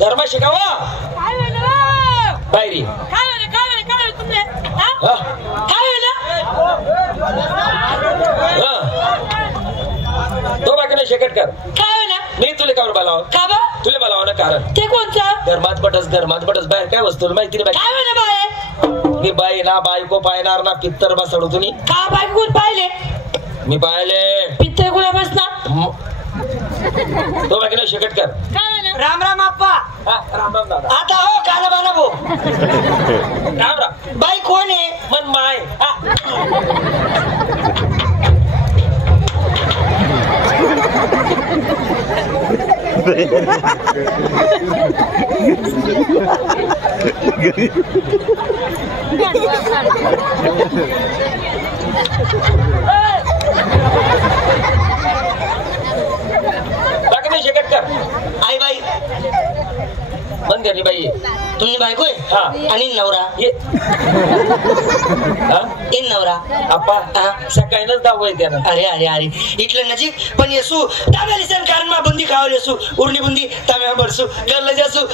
धर्म शिकावा काय वेळ बाहेरी काय तुमने काय वेळ तो बाकीने शेकट कर काय वेळ मी तुला कावर बोलाव का बा तुला बोलाव ना कारण ते कोणतं धर्मात पटस बाहेर काय वस्तू माहिती नाही काय वेळ बाय मी बाई ना बायको पाहणार ना पित्तर बसडू तुम्ही का बाय कोण पाहिले मी पाहिले पित्तर कोणा बसना तो बाकीने शेकट कर काय वेळ राम राम आप्पा राम राम दादा आता हो गाणं बाना भो राम राम बाई कोण आहे मन माय बाकीने शेकट कर आई बाई बंद करली बाई तुम्ही बायको आहे हा आणि नवरा ये इन नवरा आप्पा सकाळी नच दाव त्यानं अरे अरे अरे इथलं नजीक पण येसू ताब्या लिसन कारण मा बुंदी खावल येसू उरली बुंदी ताब्या बडसू करलं जासू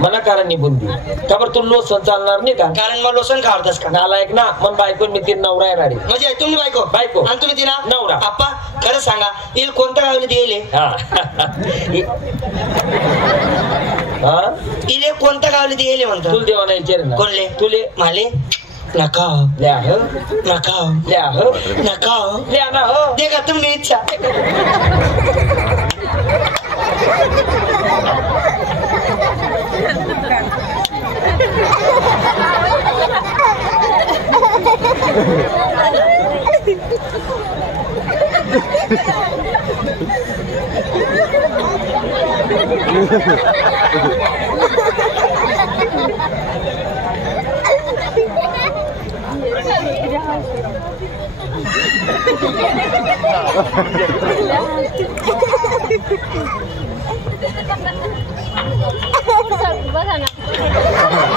मला कारण नाही बुंदी का बरं तू लोसन चालणार नाही का कारण मग लोसन खावतस का नालायक ना मन बायको मी तीन नवरा येणार आहे म्हणजे तुम्ही बायको बायको. आणि तुम्ही तिला नवरा. आप्पा खरं सांगा इल कोणत्या गावले दिले इले कोणत्या गावले दिले म्हणतो तुला देवा नाही विचार ना कोणले तुले माले नका ल्या हो नका ल्या हो नका ल्या ना हो देखा तुमने इच्छा बघा ना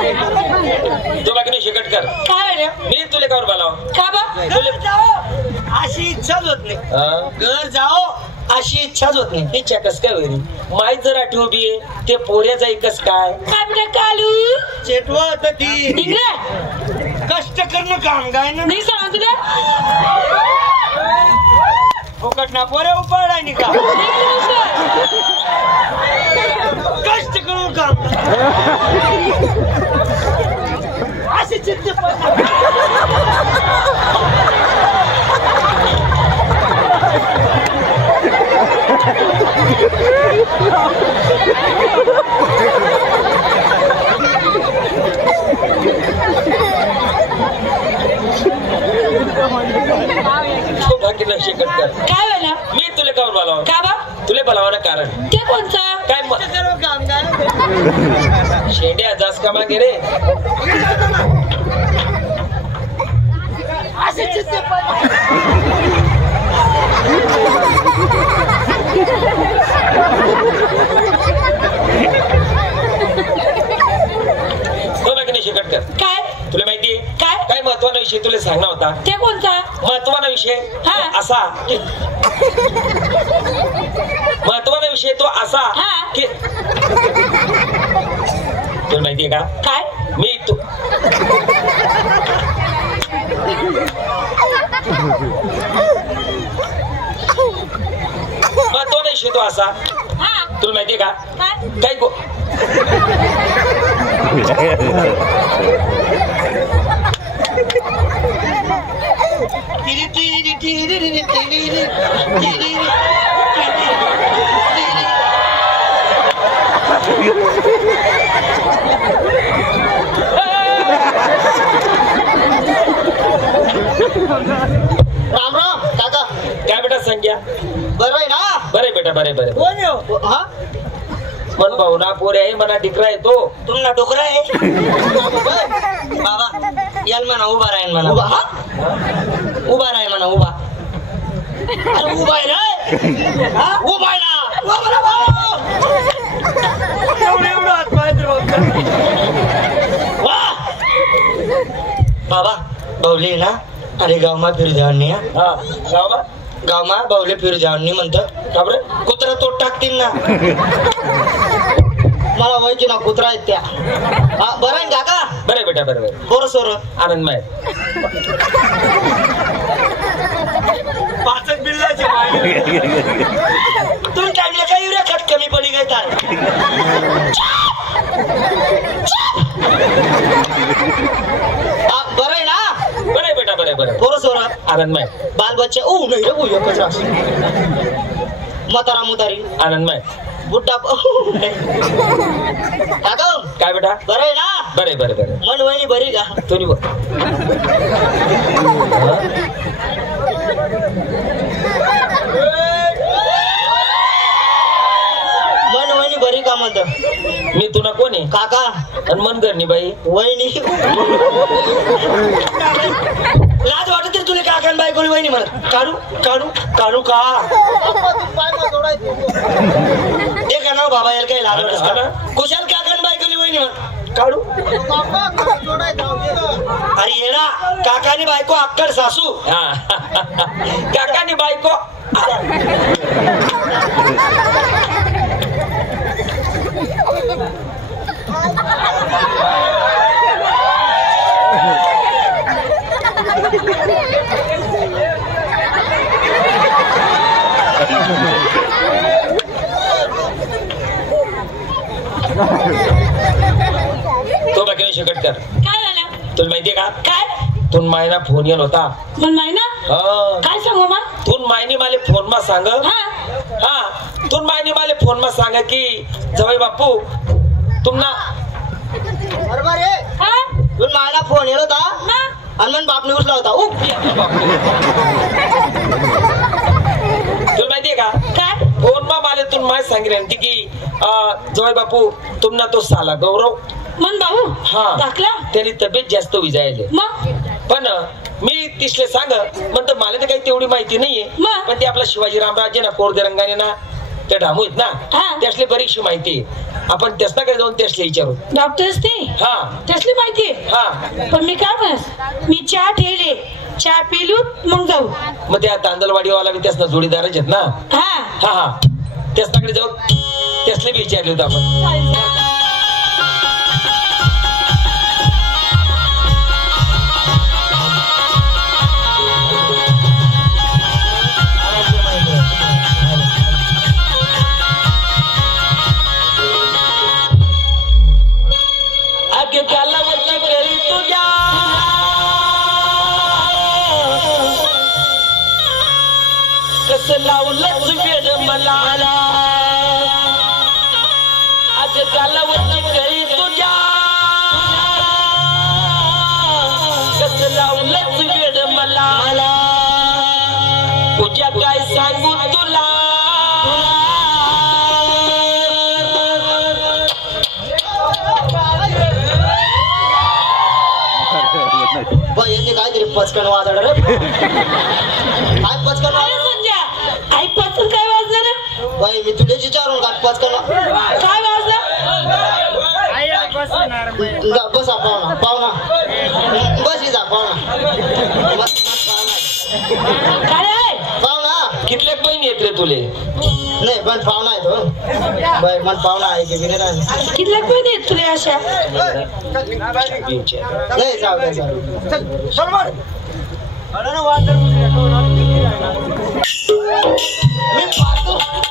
तो बाकी शेकट कर काय मी तुला कावर बोलाव का बा घर जाओ अशी इच्छाच होत नाही घर जाओ अशी इच्छाच होत नाही इच्छा कस काय होईल माहीत जर आठवू बी ते पोऱ्याचा एकच काय काय बेटा कालू चेटवा होत ती निघले कष्ट करणं काम काय ना नाही सांग तुला फुकट ना पोरे उपाडाय नाही का कष्ट करून काम असे चित्त शेकट कर काय वेळा मी तुला कावर बोलाव का बा तुला बोलावं ना कारण ते कोणता काय काम काय शेंड्या जास कामा गे रे असे चित्त तो बाकी शेकट कर काय तुला माहिती काय काय महत्वाचा विषय तुला सांगणार होता ते कोणता महत्वाचा विषय असा महत्वाचा विषय तो असा की तुला माहितीये का काय मी तू महत्वाचा विषय तो असा तुला माहितीये का काय गो राम राम काका काय बेटा संख्या बरं आहे ना बरे बेटा बरे बरे कोण आहे हा मन भाऊ ना पोरे आहे मना टिकरा येतो तुम्हाला डोकरा आहे बाबा याल म्हणा उभा राहील म्हणा उभा राहील म्हणा उभा अरे उभा आहे रे हा? उभा आहे ना एवढं हात पाय बाबा बावले ना अरे गावमा फिरू द्यावानी गावमा बावले फिरू द्यावानी म्हणतं का बरं कुत्रा तोड टाकतील ना मला व्हायची ना कुत्रा आहेत त्या बरं आहे काका बरं बेटा बरोबर पोरं सोर आनंदमय पाचक बिल्लाचे तुम्ही टाइमला काही युरिया खत कमी पडी गई तार बरं आहे ना बरं आहे बेटा बरं बरं पोरं सोर आनंदमय बाल बच्चे ओ नाही रे भूया कचरा म्हातारा मुतारी आनंदमय बुड्ढा काका काय बेटा बरं आहे ना बरं बरं बरं मन वहिनी बरी का तुम्ही मन वहिनी बरी का म्हणत मी तुला कोण आहे काका आणि मन करणी बाई वहिनी लाज वाटत तुला काका बायकोली वहिनी म्हणत काढू काढू काढू का ते का ना बाबा याला काही लाज वाटत का कुशाल काका बायकोली वहिनी म्हणत काढू अरे येडा काकानी बायको अक्कड सासू काकानी बायको तो बाकी शकट कर काय झालं तुला माहितीये का काय तुन मायना फोन येल होता मन माहिना काय सांगू मग तुन मायनी माले फोन मा सांग हा तुन मायनी माले फोन मा सांग की जवाई बापू तुमना बरोबर आहे हा तुला मायला फोन येलो होता हा हनुमान बापने उचला होता तुला माहितीये का काय फोन मा माले तुन माय सांगितली की जवाई बापू तुमना तो साला गौरव मन भाऊ हा दाखला त्याची तब्येत जास्त विजायले मग पण मी तिसले सांग म्हणतो मला तर काही तेवढी माहिती नाहीये मग? पण ते आपला शिवाजी रामराजे ना कोरदे रंगाने ना ते ढामू आहेत ना हा. त्यासले बरीचशी माहिती आपण त्यासनाकडे जाऊन त्यासले विचारू डॉक्टर्स ते हा त्यासली माहितीये हा पण मी काय म्हणस मी चहा ठेवले चहा पिलू मग जाऊ मग त्या तांदळवाडीवाला बी त्यासना जोडीदारच आहेत ना हा हा हा त्यासनाकडे जाऊ त्यासले बी विचारले होते आपण लावलंच वेड मला आज गालावरची कळी तुझ्या कसं लावलंच वेड मला तुझ्या काय सांगू तुला यांनी काहीतरी पचकन वाजड रे काय पचकन आई पचन काय वाजणार बाई मी तुला विचारून का पचकन काय वाजलं बसा पाहुणा पाहुणा बस जा पाहुणा काय पाहुणा कितले बहीण येत रे तुले नाही पण पाहुणा आहे तो बाई मन पाहुणा आहे की विनय किती पण देत तुला अशा नाही जाऊ दे जाऊ मी पाहतो